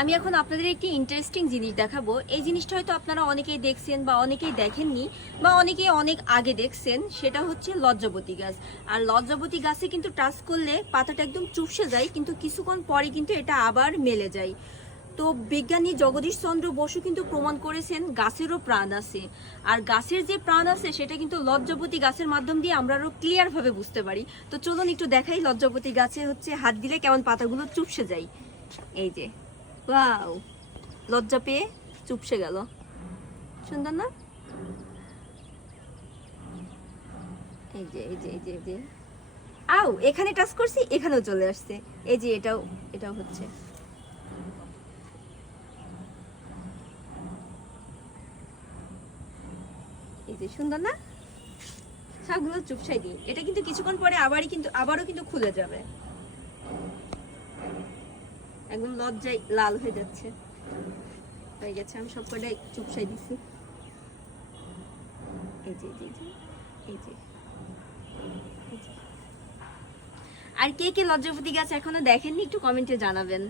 আমি এখন আপনাদের একটি ইন্টারেস্টিং জিনিস দেখাবো। এই জিনিসটা হয়তো আপনারা অনেকেই দেখছেন বা অনেকেই দেখেননি বা অনেকেই অনেক আগে দেখছেন, সেটা হচ্ছে লজ্জাবতী গাছ। আর লজ্জাবতী গাছে কিন্তু টাচ করলে পাতাটা একদম চুপসে যায়, কিন্তু কিছুক্ষণ পরে কিন্তু এটা আবার মেলে যায়। তো বিজ্ঞানী জগদীশ চন্দ্র বসু কিন্তু প্রমাণ করেছেন গাছেরও প্রাণ আছে। আর গাছের যে প্রাণ আছে, সেটা কিন্তু লজ্জাপতি গাছের মাধ্যম দিয়ে আমরা আরও ক্লিয়ার ভাবে বুঝতে পারি। তো চলুন একটু দেখাই লজ্জাপতি গাছে হচ্ছে হাত দিলে কেমন পাতাগুলো চুপসে যায়। এই যে। ওয়াও, লজ্জা পেয়ে চুপসে গেল। সুন্দর না? এই যে এই যে এই যে এই যে। আও, এখানে টাচ করছি, এখানেও চলে আসছে। এই যে, এটাও এটাও হচ্ছে। এই যে, সুন্দর না? সবগুলো চুপসাই দিই। এটা কিন্তু কিছুক্ষণ পরে আবারই কিন্তু, আবারও কিন্তু খুলে যাবে। একদম লজ্জায় লাল হয়ে যাচ্ছে। হয়ে গেছে আমি সব কটাই চুপসাই দিছি। এই যে এই যে, এই যে। আর কে কে লজ্জাপতি গাছ এখনও দেখেননি? একটু কমেন্টে জানাবেন।